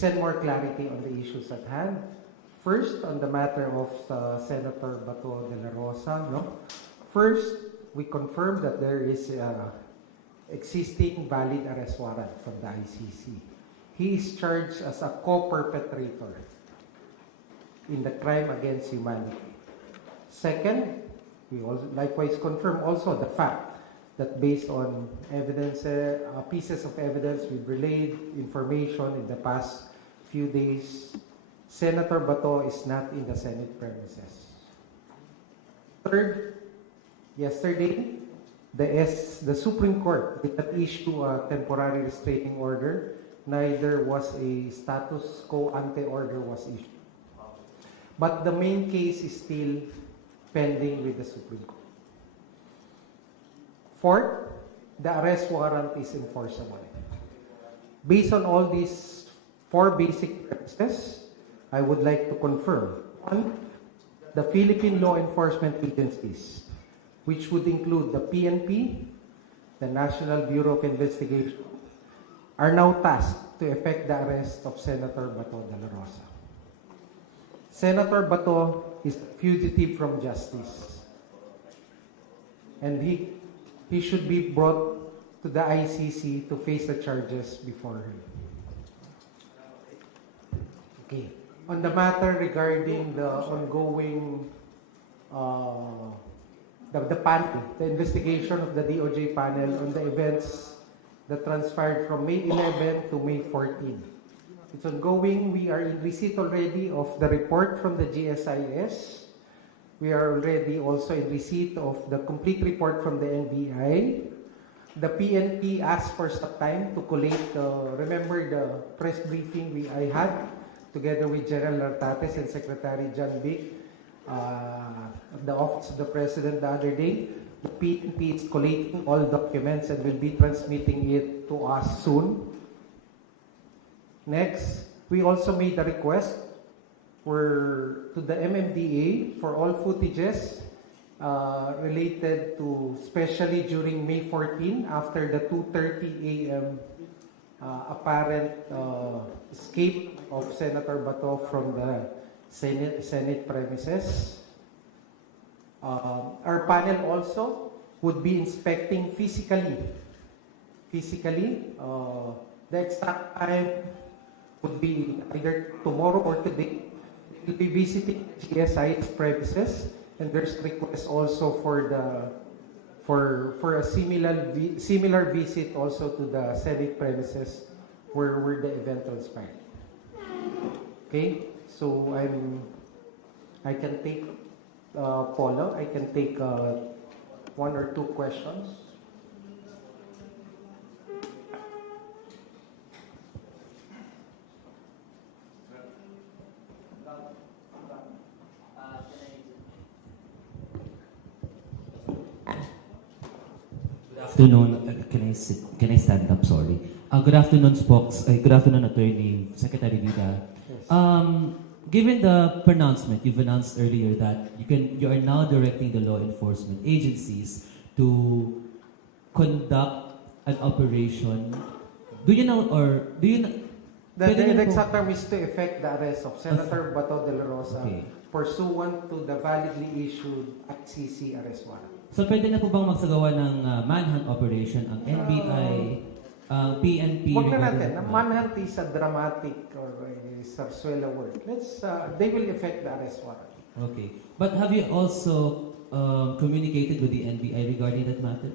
present more clarity on the issues at hand. First, on the matter of Senator Bato de la Rosa. First, we confirm that there is existing valid arrest warrant from the ICC. He is charged as a co-perpetrator in the crime against humanity. Second, we also likewise confirm also the fact that based on evidence, pieces of evidence we've relayed information in the past few days, Senator Bato is not in the Senate premises. Third, yesterday, the Supreme Court did not issue a temporary restraining order. Neither was a status quo ante order was issued. But the main case is still pending with the Supreme Court. Fourth, the arrest warrant is enforceable. Based on all these four basic premises, I would like to confirm. One, the Philippine law enforcement agencies, which would include the PNP, the National Bureau of Investigation, are now tasked to effect the arrest of Senator Bato de la Rosa. Senator Bato is a fugitive from justice, and he should be brought to the ICC to face the charges before him. Okay. On the matter regarding the ongoing the panel, the investigation of the DOJ panel on the events that transpired from May 11 to May 14. It's ongoing. We are in receipt already of the report from the GSIS. We are already also in receipt of the complete report from the NBI. The PNP asked for some time to collate, remember the press briefing I had together with General Nartates and Secretary John Vic at the Office of the President the other day. The PNP is collating all documents and will be transmitting it to us soon. Next, we also made a request to the MMDA for all footages related to, especially during May 14, after the 2:30 a.m. Apparent escape of Senator Bato from the Senate premises. Our panel also would be inspecting physically. The exact time would be either tomorrow or today. We'll be visiting GSI's premises, and there's request also for a similar visit also to the Senate premises where the event transpired. Okay, so I can take Paulo. I can take one or two questions. Good afternoon. Can I stand up? Sorry. Good afternoon, Spokes. Good afternoon, Attorney Secretary Vida. Yes. Given the pronouncement you've announced earlier that you are now directing the law enforcement agencies to conduct an operation, do you know? The exact term is to effect the arrest of Senator Bato de la Rosa pursuant to the validly issued ICC arrest warrant. So pwede na po bang magsagawa ng manhunt operation ang NBI, PNP? Huwag na natin. Manhunt is a dramatic or a sarsuela word. They will effect the arrest warrant. Okay. But have you also communicated with the NBI regarding that matter?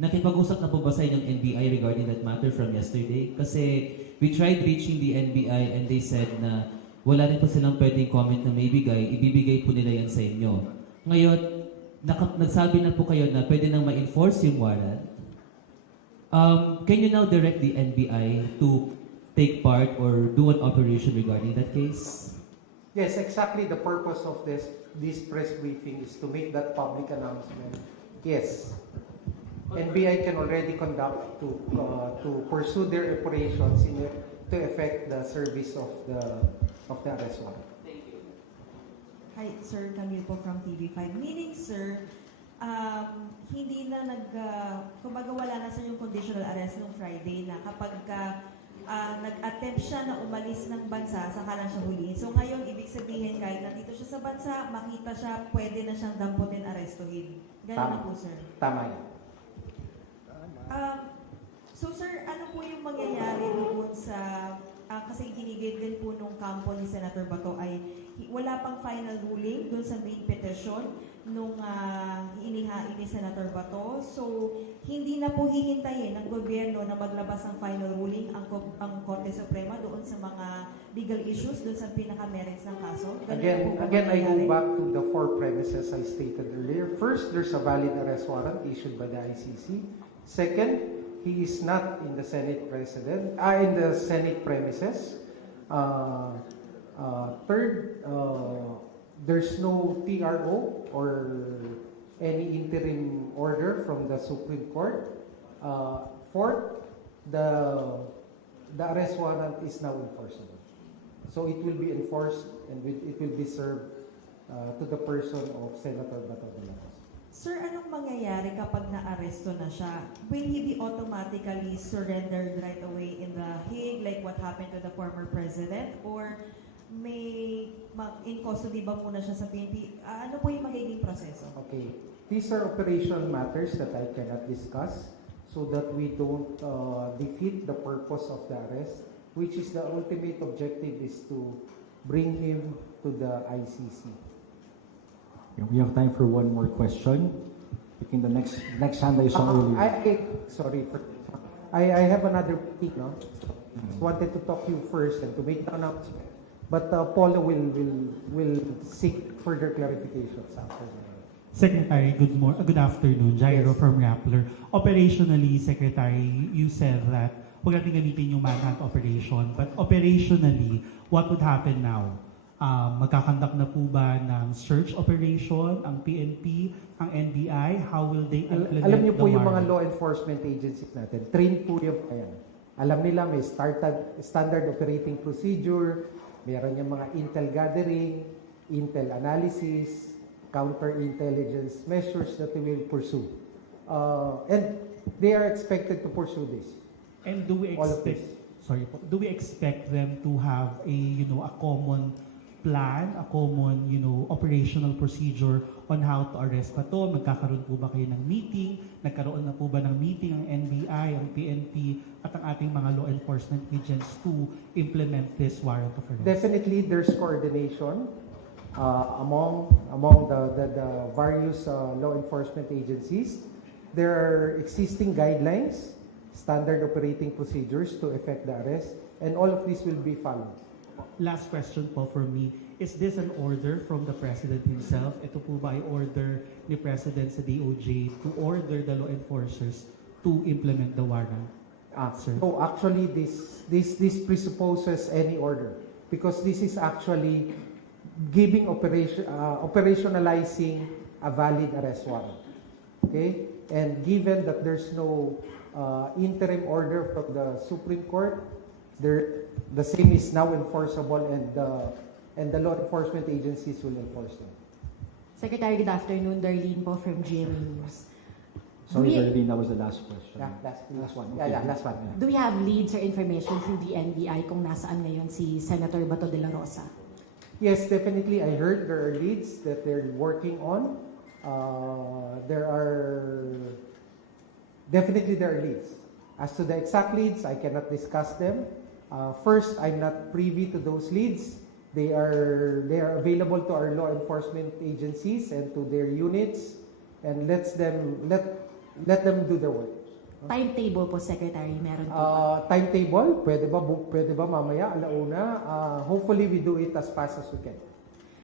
Nakipag-usap na po ba sa inyong NBI regarding that matter from yesterday? Kasi we tried reaching the NBI and they said na wala rin po silang pwedeng comment na may ibibigay po nila yan sa inyo. Ngayon, nagsabi na po kayo na pwede nang ma-enforce yung warrant. Can you now direct the NBI to take part or do an operation regarding that case? Yes, exactly the purpose of this press briefing is to make that public announcement. Yes. NBI can already conduct to pursue their operations to effect the service of the arrest warrant. Thank you. Hi, Sir Camille po from TV5. Meaning, sir, hindi na kumbaga wala na sir yung conditional arrest nung Friday na kapag nag-attempt siya na umalis ng bansa, saka lang siya hulihin. So ngayon, ibig sabihin, kahit nandito siya sa bansa, makita siya, pwede na siyang damputin, arestuhin. Ganun na po, sir. Tama yan. So sir, ano po yung mangyayari doon sa, kasi ginigit din po nung kampo ni Senator Bato ay wala pang final ruling doon sa main petition nung inihain ni Senator Bato. So, hindi na po hihintayin ng gobyerno na maglabas ng final ruling ang Korte Suprema doon sa mga legal issues, doon sa pinaka-merits ng kaso. Ganun po Again, I go mangyayari. back to the four premises I stated earlier. First, there's a valid arrest warrant issued by the ICC. Second, he is not in the Senate premises. Third, there's no TRO or any interim order from the Supreme Court. Fourth, the arrest warrant is now enforceable. So it will be enforced and it will be served to the person of Senator Bato de la Rosa. Sir, anong mangyayari kapag na-aresto na siya? Will he be automatically surrendered right away in The Hague like what happened to the former president? Or may in custody ba muna siya sa PNP? Ano po yung magiging proseso? Okay. These are operational matters that I cannot discuss so that we don't defeat the purpose of the arrest, which is the ultimate objective is to bring him to the ICC. We have time for one more question. Picking the next hand I saw earlier. I have another thing, no? Wanted to talk to you first and to make the announcement. But Paulo will seek further clarifications after that. Secretary, good afternoon. Jairo from Rappler. Operationally, Secretary, you said that huwag natin gamitin yung manhunt operation. But operationally, what would happen now? Magkakandak na po ba ng search operation, ang PNP, ang NBI? How will they implement Alam niyo po the yung mga warrant? law enforcement agencies natin, train po yung yan. Alam nila may standard operating procedure, meron yung mga intel gathering, intel analysis, counter-intelligence measures that they will pursue. And they are expected to pursue this. And do we All of expect, this. do we expect them to have a common plan, a common, operational procedure on how to arrest pa to? Magkakaroon po ba kayo ng meeting? Nagkaroon na po ba ng meeting ang NBI, ang PNP, at ang ating mga law enforcement agents to implement this warrant of arrest? Definitely, there's coordination among the various law enforcement agencies. There are existing guidelines, standard operating procedures to effect the arrest, and all of this will be followed. Last question po for me. Is this an order from the President himself? Ito po ba ay order ni President sa DOJ to order the law enforcers to implement the warrant? Sir? So actually, this presupposes any order because this is actually giving operationalizing a valid arrest warrant. Okay, and given that there's no interim order from the Supreme Court, the same is now enforceable, and the law enforcement agencies will enforce them. Secretary, good afternoon. Darlene po from GMA News. Sorry, Do we- Darlene, that was the last question. Yeah, Last one. Yeah, last one. Do we have leads or information through the NBI kung nasaan ngayon si Senator Bato de la Rosa? Yes, definitely. I heard there are leads that they're working on. There are leads. As to the exact leads, I cannot discuss them. First, I'm not privy to those leads. They are available to our law enforcement agencies and to their units, and let them do their work. Timetable po, Secretary, meron po ba? Timetable, pwede ba mamaya, alauna? Hopefully we do it as fast as we can.